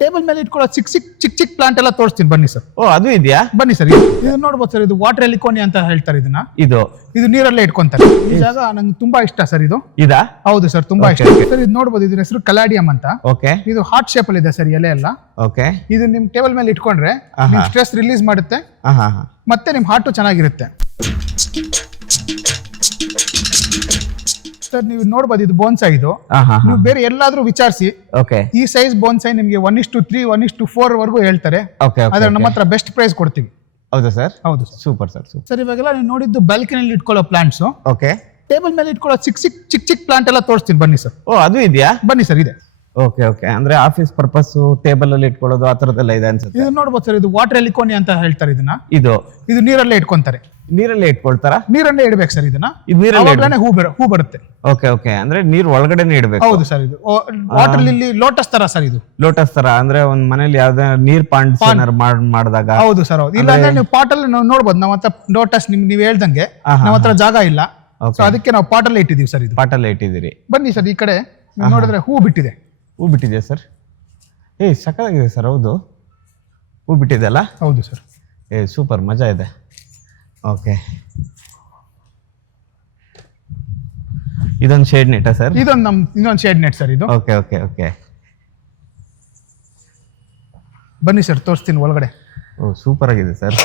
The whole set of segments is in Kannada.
ಟೇಬಲ್ ಮೇಲೆ ಇಟ್ಕೊಳ್ಳೋ ಚಿಕ್ಕ ಪ್ಲಾಂಟ್ ಎಲ್ಲ ತೋರಿಸ್ತೀನಿ ಬನ್ನಿ ಸರ್. ಓ ಅದು ಇದೆಯಾ? ಬನ್ನಿ ಸರ್. ಇದು ನೋಡ್ಬೋದು ಸರ್, ಇದು ವಾಟರ್ ಎಲಿಕೋನಿ ಅಂತ ಹೇಳ್ತಾರೆ ಇದನ್ನ. ಇದು ನೀರಲ್ಲೇ ಇಟ್ಕೊಂತಾರೆ. ಈ ಜಾಗ ನಂಗೆ ತುಂಬಾ ಇಷ್ಟ ಸರ್. ಇದು ಇದಾ? ಹೌದು ಸರ್, ತುಂಬಾ ಇಷ್ಟ ಸರ್. ಇದು ನೋಡ್ಬೋದು, ಇದ್ರ ಹೆಸರು ಕಲಾಡಿಯಂ ಅಂತ. ಓಕೆ. ಇದು ಹಾರ್ಟ್ ಶೇಪ್ ಅಲ್ಲಿ ಇದೆ ಸರ್ ಎಲೆ ಎಲ್ಲ. ಓಕೆ. ಇದು ನಿಮ್ ಟೇಬಲ್ ಮೇಲೆ ಇಟ್ಕೊಂಡ್ರೆ ನಿಮ್ ಸ್ಟ್ರೆಸ್ ರಿಲೀಸ್ ಮಾಡುತ್ತೆ, ಮತ್ತೆ ನಿಮ್ ಹಾರ್ಟ್ ಚೆನ್ನಾಗಿರುತ್ತೆ ಸರ್. ನೀವು ನೋಡ್ಬೋದು, ಇದು ಬೋನ್ಸೈ. ಇದು ನೀವು ಬೇರೆ ಎಲ್ಲಾದ್ರೂ ವಿಚಾರಿಸಿ, ಈ ಸೈಜ್ ಬೋನ್ಸೈ ನಿಮ್ಗೆ 1:3 1:4 ವರೆಗೂ ಹೇಳ್ತಾರೆ. ಆದ್ರೆ ನಮ್ಮ ಹತ್ರ ಬೆಸ್ಟ್ ಪ್ರೈಸ್ ಕೊಡ್ತೀವಿ. ಹೌದಾ ಸರ್? ಹೌದು ಸೂಪರ್ ಸರ್. ಸರ್ ಇವಾಗೆಲ್ಲ ನೀವು ನೋಡಿದ್ದು ಬಾಲ್ಕನಿಯಲ್ಲಿ ಇಟ್ಕೊಳ್ಳೋ ಪ್ಲಾಂಟ್ಸ್. ಓಕೆ. ಟೇಬಲ್ ಮೇಲೆ ಇಟ್ಕೊಳ್ಳೋ ಚಿಕ್ಕ ಪ್ಲಾಂಟ್ ಎಲ್ಲ ತೋರಿಸ್ತೀನಿ ಬನ್ನಿ ಸರ್. ಓ ಅದು ಇದೆಯಾ? ಬನ್ನಿ ಸರ್. ಇದೆ. Okay okay. ಅಂದ್ರೆ ಆಫೀಸ್ ಪರ್ಪಸ್ ಟೇಬಲ್ ಅಲ್ಲಿ ಇಟ್ಕೊಳ್ಳೋದು ಆ ತರದೆಲ್ಲ ಇದೆ ಅನ್ಸುತ್ತೆ. ಇದು ನೋಡ್ಬೋದು ಸರ್, ಇದು ವಾಟರ್ ಎಲಿಕೋನಿ ಅಂತ ಹೇಳ್ತಾರೆ ಇದನ್ನ. ಇದು ನೀರಲ್ಲೇ ಇಟ್ಕೊಂತಾರೆ. ನೀರಲ್ಲೇ ಇಟ್ಕೊಳ್ತಾರ? ನೀರಲ್ಲೇ ಇಡ್ಬೇಕು ಸರ್ ಇದನ್ನ. ಹೂ ಬರುತ್ತೆ. Okay okay. ಅಂದ್ರೆ ನೀರ್ ಒಳಗಡೆನೆ ಇಡ್ಬೇಕು? ಹೌದು ಸರ್. ಇದು ವಾಟರ್ ಲಿಲ್ಲಿ ಲೋಟಸ್ ತರ ಸರ್. ಇದು ಲೋಟಸ್ ತರ ಅಂದ್ರೆ ಒಂದ್ ಮನೇಲಿ ಯಾವ್ದೇ ನೀರ್ ಪಾಂಡ್ ಮಾಡಿದಾಗ? ಹೌದು ಸರ್. ಹೌದು. ಇಲ್ಲ ಅಂದ್ರೆ ನೀವು ಪಾಟ್ ಅಲ್ಲಿ ನೋಡ್ಬೋದು. ನಮ್ಮ ಹತ್ರ ಲೋಟಸ್ ನೀವ್ ಹೇಳ್ದಂಗೆ ನಮ್ಮ ಹತ್ರ ಜಾಗ ಇಲ್ಲ, ಅದಕ್ಕೆ ನಾವು ಪಾಟ್ ಅಲ್ಲೇ ಇಟ್ಟಿದೀವಿ ಸರ್. ಇದು ಪಾಟ್ ಅಲ್ಲೇ ಇಟ್ಟಿದ್ದೀರಿ. ಬನ್ನಿ ಸರ್, ಈ ಕಡೆ ನೋಡಿದ್ರೆ ಹೂ ಬಿಟ್ಟಿದೆ. ಹೂ ಬಿಟ್ಟಿದೆ ಸರ್? ಸಕ್ಕತ್ತಾಗಿದೆ ಸರ್. ಹೌದು, ಹೂ ಬಿಟ್ಟಿದೆ ಅಲ್ಲ? ಹೌದು ಸರ್. ಸೂಪರ್, ಮಜಾ ಇದೆ. ಓಕೆ. ಇದೊಂದು ಶೇಡ್ ನೆಟ್ ಸರ್? ಇನ್ನೊಂದು ಶೇಡ್ ನೆಟ್ ಸರ್ ಇದು. Okay okay okay. ಬನ್ನಿ ಸರ್, ತೋರಿಸ್ತೀನಿ ಒಳಗಡೆ. ಓ ಸೂಪರ್ ಆಗಿದೆ ಸರ್.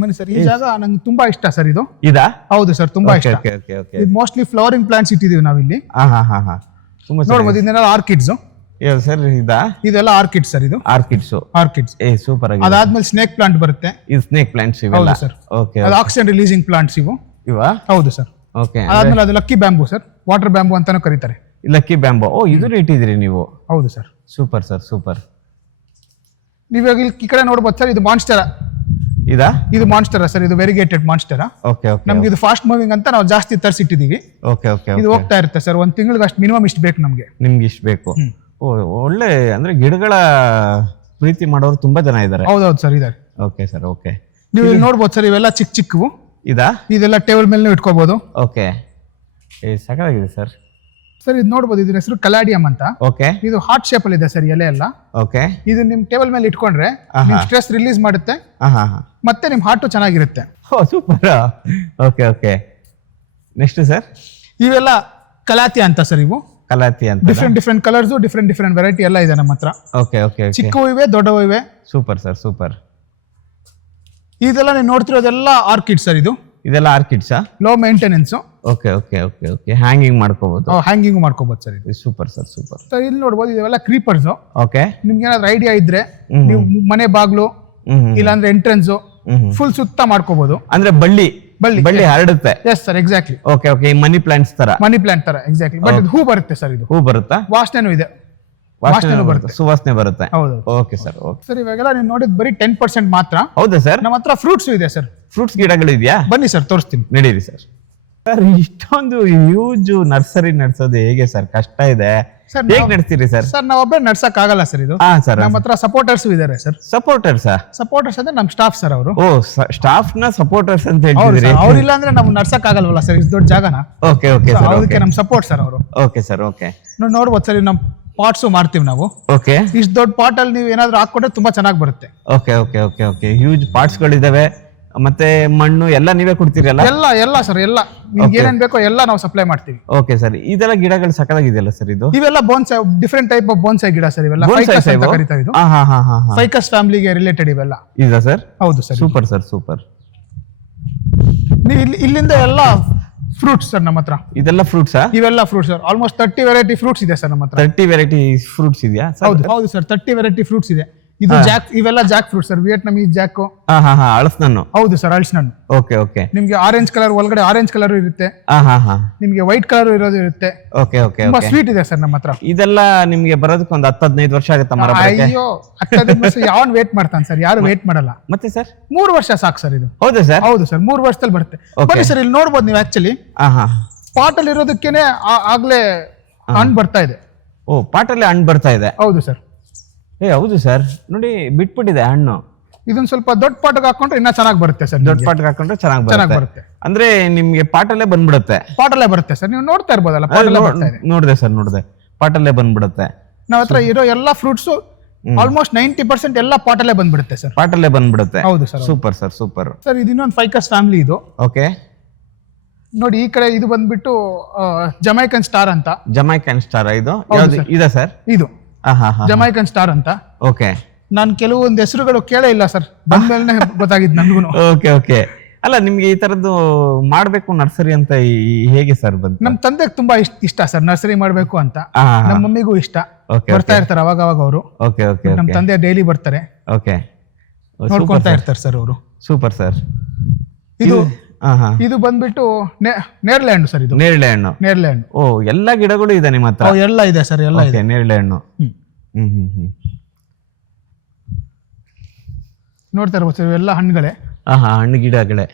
ಬನ್ನಿ ಸರ್. ಈ ಜಾಗ ನಂಗೆ ತುಂಬಾ ಇಷ್ಟ ಸರ್. ಇದು ಇದಾ? ಹೌದು ಸರ್, ತುಂಬಾ ಇಷ್ಟ. ಇದು ಮೋಸ್ಟ್ಲಿ ಫ್ಲವರಿಂಗ್ ಪ್ಲಾಂಟ್ಸ್ ಇಟ್ಟಿದೀವಿ ನಾವಿಲ್ಲಿ. ನೋಡ್ಬೋದು, ಇದನ್ನೆಲ್ಲ ಆರ್ಕಿಡ್ಸ್ ಸರ್. ಇದೆಲ್ಲ ಆರ್ಕಿಡ್ಸ್ ಸರ್. ಇದು ಆರ್ಕಿಡ್ಸ್. ಸೂಪರ್ ಆಗಿದೆ. ಅದಾದ್ಮೇಲೆ ಸ್ನೇಕ್ ಪ್ಲಾಂಟ್ ಬರುತ್ತೆ. ಇದು ಸ್ನೇಕ್ ಪ್ಲಾಂಟ್ಸ್ ಇವೆಲ್ಲ? ಹೌದು ಸರ್. ಓಕೆ. ಅದು ಆಕ್ಸಿಜನ್ ರಿಲೀಸಿಂಗ್ ಪ್ಲಾಂಟ್ಸ್ ಇವು. ಹೌದು ಸರ್. ಓಕೆ. ಅದಾದ್ಮೇಲೆ ಅದು lucky bamboo sir, water bamboo ಅಂತಾನೂ ಕರೀತಾರೆ. Lucky bamboo. ಓ ಇದು ಇಟ್ಟಿದ್ದೀರಿ ನೀವು? ಹೌದು ಸರ್. Super sir, super. ನೀವಾಗ ಈ ಕಡೆ ನೋಡ್ಬೋದು ಸರ್, ಇದು ಮಾನ್ಸ್ಟರ. ಇದು ಮಾನ್ಸ್ಟರ ಸರ್. ಇದು ವೆರಿಗೇಟೆಡ್ ಮಾನ್ಸ್ಟರ. Okay okay. ನಮ್ಗೆ ಇದು ಫಾಸ್ಟ್ ಮೂವಿಂಗ್ ಅಂತ ನಾವು ಜಾಸ್ತಿ ತರಿಸಿಟ್ಟಿದೀವಿ. Okay okay. ಇದು ಹೋಗ್ತಾ ಇರುತ್ತೆ ಸರ್. ಒಂದ್ ತಿಂಗಳಿಗೆ ಅಷ್ಟು ಮಿನಿಮಮ್ ಇಷ್ಟು ಬೇಕು ನಮ್ಗೆ. ನಿಮ್ಗೆ ಇಷ್ಟು ಬೇಕು? ಓ ಒಳ್ಳೆ. ಅಂದ್ರೆ ಗಿಡಗಳ ಪ್ರೀತಿ ಮಾಡೋರು ತುಂಬಾ ಜನ ಇದ್ದಾರೆ. ಹೌದೌದು ಸರ್, ಇದ್ದಾರೆ. Okay sir. ಓಕೆ. ನೀವು ಇಲ್ಲಿ ನೋಡ್ಬೋದು ಸರ್, ಇವೆಲ್ಲ ಚಿಕ್ಕವು. ಇದೆಲ್ಲ ಟೇಬಲ್ ಮೇಲೆ ಇಟ್ಕೋಬಹುದು. ಓಕೆ. ಸಕ್ಕತ್ತಾಗಿದೆ ಸರ್. ಸರ್ ಇದು ನೋಡ್ಬೋದು, ಇದ್ರ ಹೆಸರು ಕಲಾಡಿಯಂ ಅಂತ. ಓಕೆ. ಇದು ಹಾರ್ಟ್ ಶೇಪ್ ಅಲ್ಲಿ ಇದೆ ಸರ್ ಎಲೆ ಎಲ್ಲ. ಓಕೆ. ಇದು ನಿಮ್ ಟೇಬಲ್ ಮೇಲೆ ಇಟ್ಕೊಂಡ್ರೆ ನಿಮ್ ಸ್ಟ್ರೆಸ್ ರಿಲೀಸ್ ಮಾಡುತ್ತೆ, ಮತ್ತೆ ನಿಮ್ ಹಾರ್ಟ್ ಚೆನ್ನಾಗಿರುತ್ತೆ. Oh super. Okay okay. Next sir? ಇವೆಲ್ಲ ಕಲಾತಿ ಅಂತ ಸರ್. ಇವು ಕಲಾತಿ ಅಂತ. ಡಿಫ್ರೆಂಟ್ ಕಲರ್ಸ್, ಡಿಫ್ರೆಂಟ್ ವೆರೈಟಿ ಎಲ್ಲ ಇದೆ ನಮ್ಮ ಹತ್ರ. Okay okay. ಚಿಕ್ಕವು ಇವೆ, ದೊಡ್ಡವು ಇವೆ. Super sir, super. ಇದೆಲ್ಲ ನೀವು ನೋಡ್ತಿರೋದೆಲ್ಲ ಆರ್ಕಿಡ್ ಸರ್. ಇದೆಲ್ಲ ಆರ್ಕಿಡ್ಸಾ? Low maintenance. Okay okay okay okay. Hanging ಮಾಡ್ಕೋಬಹುದು? ಹ್ಯಾಂಗಿಂಗ್ ಮಾಡ್ಕೋಬಹುದು ಸರ್. ಇದು ಸೂಪರ್ ಸರ್, ಸೂಪರ್. ಸರ್ ಇಲ್ಲಿ ನೋಡ್ಬೋದು, ಇವೆಲ್ಲ ಕ್ರೀಪರ್ಸ್. ಓಕೆ. ನಿಮ್ಗೆ ಏನಾದ್ರು ಐಡಿಯಾ ಇದ್ರೆ ನೀವು ಮನೆ ಬಾಗ್ಲು ಇಲ್ಲಾಂದ್ರೆ ಎಂಟ್ರೆನ್ಸ್ ಫುಲ್ ಸುತ್ತ ಮಾಡ್ಕೋಬಹುದು. ಅಂದ್ರೆ ಬಳ್ಳಿ ಹರಡುತ್ತೆ? Yes sir, exactly. Okay okay. Money plant ತರ ಎಕ್ಸಾಕ್ಟ್ಲಿ. ಬಟ್ ಇದು ಹೂ ಬರುತ್ತೆ ಸರ್. ಇದು ಹೂ ಬರುತ್ತಾ? ವಾಸನೆನೂ ಇದೆ. ಸುವಾಸನೆ ಬರುತ್ತೆ. ಹೌದು. Okay sir. ಓಕೆ ಸರ್, ಇವಾಗೆಲ್ಲ ನೀವು ನೋಡಿದ್ ಬರೀ 10% ಮಾತ್ರ. ಹೌದಾ ಸರ್? ನಮ್ಮ ಹತ್ರ ಫ್ರೂಟ್ಸ್ ಇದೆ ಸರ್. ಫ್ರೂಟ್ಸ್ ಗಿಡಗಳು ಇದೆಯಾ? ಬನ್ನಿ ಸರ್, ತೋರಿಸ್ತೀನಿ. ನಡೀರಿ ಸರ್. ಸರ್ ಇಷ್ಟೊಂದು ಹ್ಯೂಜ್ ನರ್ಸರಿ ನಡೆಸೋದು ಹೇಗೆ ಸರ್? ಕಷ್ಟ ಇದೆ. ಹೇಗೆ ನಡೆಸ್ತೀರಿ ಸರ್? ಸರ್ ನಾವೊಬ್ಬರೇ ನಡ್ಸಕ್ ಆಗಲ್ಲ ಸರ್. ಇದು ನಮ್ಮ ಹತ್ರ ಸಪೋರ್ಟರ್ಸ್ ಇದಾರೆ ಸರ್. ಸಪೋರ್ಟರ್ಸ್ ಅಂದ್ರೆ ನಮ್ ಸ್ಟಾಫ್ ಸರ್. ಅವರು ಸ್ಟಾಫ್ ನ ಸಪೋರ್ಟರ್ಸ್ ಅಂತ ಹೇಳ್ತಿದ್ರಿ? ಅವ್ರಿಲ್ಲ ಅಂದ್ರೆ ನಮ್ ನಡ್ಸಕ್ ಆಗಲ್ವಲ್ಲ ಸರ್, ಇಷ್ಟು ದೊಡ್ಡ ಜಾಗನ. Okay okay. ಅದಕ್ಕೆ ನಮ್ ಸಪೋರ್ಟ್ ಸರ್ ಅವರು. Okay sir. ಓಕೆ. ನೋಡ್ಬೋದು ಸರ್, ನಮ್ ಪಾಟ್ಸ್ ಮಾಡ್ತೀವಿ ನಾವು. ಓಕೆ. ಇಷ್ಟು ದೊಡ್ಡ ಪಾಟ್ ಅಲ್ಲಿ ನೀವು ಏನಾದ್ರು ಹಾಕೊಟ್ರೆ ತುಂಬಾ ಚೆನ್ನಾಗಿ ಬರುತ್ತೆ. Okay okay okay okay. Huge pots ಗಳಿದಾವೆ. ಮತ್ತೆ ಮಣ್ಣು ಎಲ್ಲ ನೀವೇ ಕೊಡ್ತೀರಲ್ಲ? ಎಲ್ಲ ಸರ್, ಎಲ್ಲ ನಿಮ್ಗೆ ಏನೇನ್ ಬೇಕೋ ಎಲ್ಲ ನಾವು ಸಪ್ಲೈ ಮಾಡ್ತೀವಿ. Okay sir. ಇದೆಲ್ಲ ಗಿಡಗಳು ಸಕ್ಕತ್ತಾಗಿದೆಯಲ್ಲ ಸರ್? ಇವೆಲ್ಲ bonsai, different type of bonsai ಗಿಡ ಸರ್. ಇವೆಲ್ಲ ಫೈಕಸ್ ಫ್ಯಾಮಿಲಿಗೆ ರಿಲೇಟೆಡ್ ಇವೆಲ್ಲ. ಇದಾ ಸರ್? ಹೌದು ಸರ್. Super sir, super. ಇಲ್ಲಿಂದ ಎಲ್ಲ ಫ್ರೂಟ್ಸ್ ಸರ್ ನಮ್ಮ ಹತ್ರ. ಇದೆಲ್ಲ ಫ್ರೂಟ್ಸಾ? ಇವೆಲ್ಲ fruits sir. Almost 30 variety fruits ಇದೆ ಸರ್ ನಮ್ಮ ಹತ್ರ. 30 ವೆರೈಟಿ ಫ್ರೂಟ್ಸ್ ಇದೆಯಾ? ಹೌದು ಸರ್, 30 ವೆರೈಟಿ ಫ್ರೂಟ್ಸ್ ಇದೆ. ಇದು ಇವೆಲ್ಲ jack fruit sir. Vietnamese jack. ಅಳಸ್ನನ್ನು? ಹೌದು ಸರ್, ಅಳಸ್ನನ್ನು. Okay okay. ನಿಮ್ಗೆ ಆರೆಂಜ್ ಕಲರ್, ಒಳಗಡೆ ಆರೆಂಜ್ ಕಲರ್ ಇರುತ್ತೆ. ನಿಮ್ಗೆ ವೈಟ್ ಕಲರ್ ಇರೋದು ಇರುತ್ತೆ. Okay okay. ತುಂಬಾ ಸ್ವೀಟ್ ಇದೆ ಸರ್ ನಮ್ಮ ಹತ್ರ. ಇದೆಲ್ಲ ನಿಮ್ಗೆ ಬರೋದಕ್ಕೆ ಒಂದು 10-15 ವರ್ಷ ಆಗುತ್ತೆ ಮರ ಬರಕ್ಕೆ? ಅಯ್ಯೋ, 10-15 ವರ್ಷ ಯಾವನ್ ವೇಟ್ ಮಾಡ್ತಾನೆ ಸರ್? ಯಾರು ವೇಟ್ ಮಾಡಲ್ಲ. ಮತ್ತೆ ಸರ್? 3 ವರ್ಷ ಸಾಕು ಸರ್ ಇದು. ಹೌದಾ ಸರ್? ಹೌದು ಸರ್, 3 ವರ್ಷದಲ್ಲಿ ಬರುತ್ತೆ. ಬನ್ನಿ ಸರ್, ಇಲ್ಲಿ ನೋಡ್ಬೋದು ನೀವು. ಆಕ್ಚುಲಿ ಪಾಟ್ ಅಲ್ಲಿ ಇರೋದಕ್ಕೇನೆ ಆಗ್ಲೇ ಹಣ್ಣು ಬರ್ತಾ ಇದೆ. ಓ, ಪಾಟಲ್ಲಿ ಹಣ್ಣು ಬರ್ತಾ ಇದೆ? ಹೌದು ಸರ್. ಹೌದು ಸರ್, ನೋಡಿ ಬಿಟ್ಬಿಟ್ಟಿದೆ ಹಣ್ಣು. ಇದೊಂದು ಸ್ವಲ್ಪ ದೊಡ್ಡ ಪಾಟ್ಗೆ ಹಾಕೊಂಡ್ರೆ ಇನ್ನ ಚೆನ್ನಾಗಿ ಬರುತ್ತೆ ಸರ್. ದೊಡ್ಡ ಪಾಟ್ಗೆ ಹಾಕೊಂಡ್ರೆ ಚೆನ್ನಾಗಿ ಬರುತ್ತೆ. ಅಂದ್ರೆ ನಿಮ್ಗೆ ಪಾಟಲ್ಲೇ ಬಂದ್ಬಿಡುತ್ತೆ? ಪಾಟಲ್ಲೇ ಬರುತ್ತೆ ಸರ್. ನೀವು ನೋಡ್ತಾ ಇರ್ಬೋದಲ್ಲ, ಪಾಟಲ್ಲೇ ಬರ್ತಾ ಇದೆ. ನೋಡಿದೆ ಸರ್, ನೋಡಿದೆ. ಪಾಟಲ್ಲೇ ಬಂದ್ಬಿಡುತ್ತೆ. ನಾವ್ ಹತ್ರ ಇರೋ ಎಲ್ಲಾ ಫ್ರೂಟ್ಸ್ ಆಲ್ಮೋಸ್ಟ್ 90% ಎಲ್ಲ ಪಾಟಲ್ಲೇ ಬಂದ್ಬಿಡುತ್ತೆ ಸರ್. ಪಾಟಲ್ಲೇ ಬಂದ್ಬಿಡುತ್ತೆ. ಹೌದು sir. Super sir, super sir. ಇದು ಇನ್ನೊಂದು ಫೈಕಸ್ ಫ್ಯಾಮಿಲಿ ಇದು. ಓಕೆ. ನೋಡಿ ಈ ಕಡೆ ಇದು ಬಂದ್ಬಿಟ್ಟು ಜಮೈಕನ್ ಸ್ಟಾರ್ ಅಂತ. ಜಮೈಕನ್ ಸ್ಟಾರ್ ಇದು ಯಾವ್ದು ಇದೆ ಸರ್? ಇದು ಜಮೈಕನ್ ಸ್ಟಾರ್ ಅಂತ. ಓಕೆ. ನಾನು ಕೆಲವೊಂದು ಹೆಸರುಗಳು ಕೇಳೇ ಇಲ್ಲ ಸರ್, ಬಂದ್ಮೇಲೆ ಗೊತ್ತಾಗಿದ್ದು ನನಗೂ. Okay okay. ಅಲ್ಲ, ನಿಮ್ಗೆ ಈ ತರದ್ದು ಮಾಡ್ಬೇಕು ನರ್ಸರಿ ಅಂತ ಹೇಗೆ ಸರ್ ಬಂತು? ನಮ್ ತಂದೆಗೆ ತುಂಬಾ ಇಷ್ಟ ಸರ್ ನರ್ಸರಿ ಮಾಡ್ಬೇಕು ಅಂತ. ನಮ್ಮ ಮಮ್ಮಿಗೂ ಇಷ್ಟ. ಬರ್ತಾ ಇರ್ತಾರೆ ಅವಾಗ ಅವರು. Okay okay. ನಮ್ ತಂದೆ ಡೈಲಿ ಬರ್ತಾರೆ. ಓಕೆ. ನೋಡ್ಕೊಂತಾ ಇರ್ತಾರೆ ಸರ್ ಅವರು. Super sir. ಇದು ಬಂದ್ಬಿಟ್ಟು ನೇರಳೆ ಹಣ್ಣು ಸರ್. ಇದು ನೇರಳೆ ಹಣ್ಣು. ನೇರಳೆ ಹಣ್ಣು. ಓ, ಎಲ್ಲಾ ಗಿಡಗಳು ಇದೆ ನಿಮ್ಮ ಹತ್ರ? ಎಲ್ಲ ಇದೆ ಸರ್, ಎಲ್ಲ ಇದೆ. ನೇರಳೆ ಹಣ್ಣು. ನೋಡ್ತಾ ಇರ್ಬೋದು ಸರ್, ಎಲ್ಲ ಹಣ್ಣುಗಳೇ. ಹಣ್ಣು ಗಿಡಗಳೇ.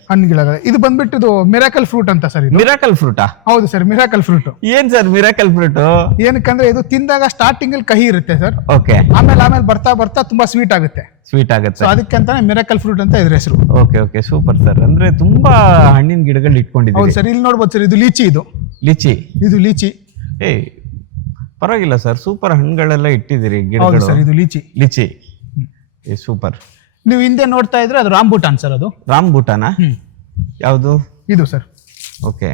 ಇದು ಬಂದ್ಬಿಟ್ಟು ಇದು ಮಿರಾಕಲ್ ಫ್ರೂಟ್ ಅಂತ ಸರ್. ಇದು ಮಿರಾಕಲ್ ಫ್ರೂಟಾ? ಹೌದು ಸರ್, ಮಿರಾಕಲ್ ಫ್ರೂಟ್. ಏನ್ ಸರ್ ಮಿರಾಕಲ್ ಫ್ರೂಟ್? ಏನಕ್ಕಂದ್ರೆ ಇದು ತಿಂದಾಗ ಸ್ಟಾರ್ಟಿಂಗ್ ಅಲ್ಲಿ ಕಹಿ ಇರುತ್ತೆ ಸರ್. ಓಕೆ. ಆಮೇಲೆ ಬರ್ತಾ ಬರ್ತಾ ತುಂಬಾ ಸ್ವೀಟ್ ಆಗುತ್ತೆ. ಸ್ವೀಟ್ ಆಗುತ್ತೆ. ಅದಕ್ಕೆ ಅಂತಾನೆ ಮಿರಾಕಲ್ ಫ್ರೂಟ್ ಅಂತ ಇದ್ರ ಹೆಸರು. Okay okay, super sir. ಅಂದ್ರೆ ತುಂಬಾ ಹಣ್ಣಿನ ಗಿಡಗಳು ಇಟ್ಕೊಂಡಿದ್ದೀವಿ. ಹೌದು ಸರ್. ಇಲ್ಲಿ ನೋಡ್ಬೋದು ಸರ್, ಇದು ಲೀಚಿ. ಇದು ಲೀಚಿ. ಪರವಾಗಿಲ್ಲ ಸರ್, ಸೂಪರ್ ಹಣ್ಣುಗಳೆಲ್ಲ ಇಟ್ಟಿದ್ದೀರಿ ಗಿಡಗಳು. ಸರ್, ಇದು ಲೀಚಿ. ಸೂಪರ್. ನೀವು ಹಿಂದೆ ನೋಡ್ತಾ ಇದ್ರೆ ಅದು ರಾಂಬೂಟಾನ್ ಸರ್. ಅದು ರಾಂಬೂಟಾನ? ಯಾವುದು? ಇದು ಸರ್. ಓಕೆ,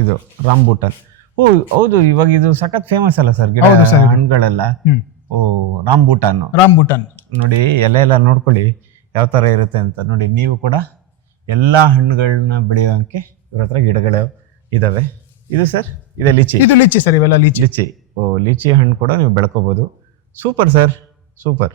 ಇದು ರಾಂಬೂಟಾನ್. ಓ ಹೌದು, ಇವಾಗ ಇದು ಸಖತ್ ಫೇಮಸ್ ಅಲ್ಲ ಸರ್ ಗಿಡ ಹಣ್ಣುಗಳೆಲ್ಲ? ಓ, ರಾಂಬೂಟಾನ್. ನೋಡಿ, ಎಲೆ ಎಲ್ಲ ನೋಡ್ಕೊಳ್ಳಿ ಯಾವ ತರ ಇರುತ್ತೆ ಅಂತ. ನೋಡಿ, ನೀವು ಕೂಡ ಎಲ್ಲಾ ಹಣ್ಣುಗಳನ್ನ ಬೆಳೆಯೋಕೆ ಇವ್ರ ಹತ್ರ ಗಿಡಗಳು ಇದಾವೆ. ಇದು ಸರ್, ಇದೆ ಲೀಚಿ. ಇದು ಲೀಚಿ ಸರ್, ಇವೆಲ್ಲ ಲೀಚಿ. ಓ, ಲೀಚಿ ಹಣ್ಣು ಕೂಡ ನೀವು ಬೆಳ್ಕೋಬಹುದು. Super sir, super.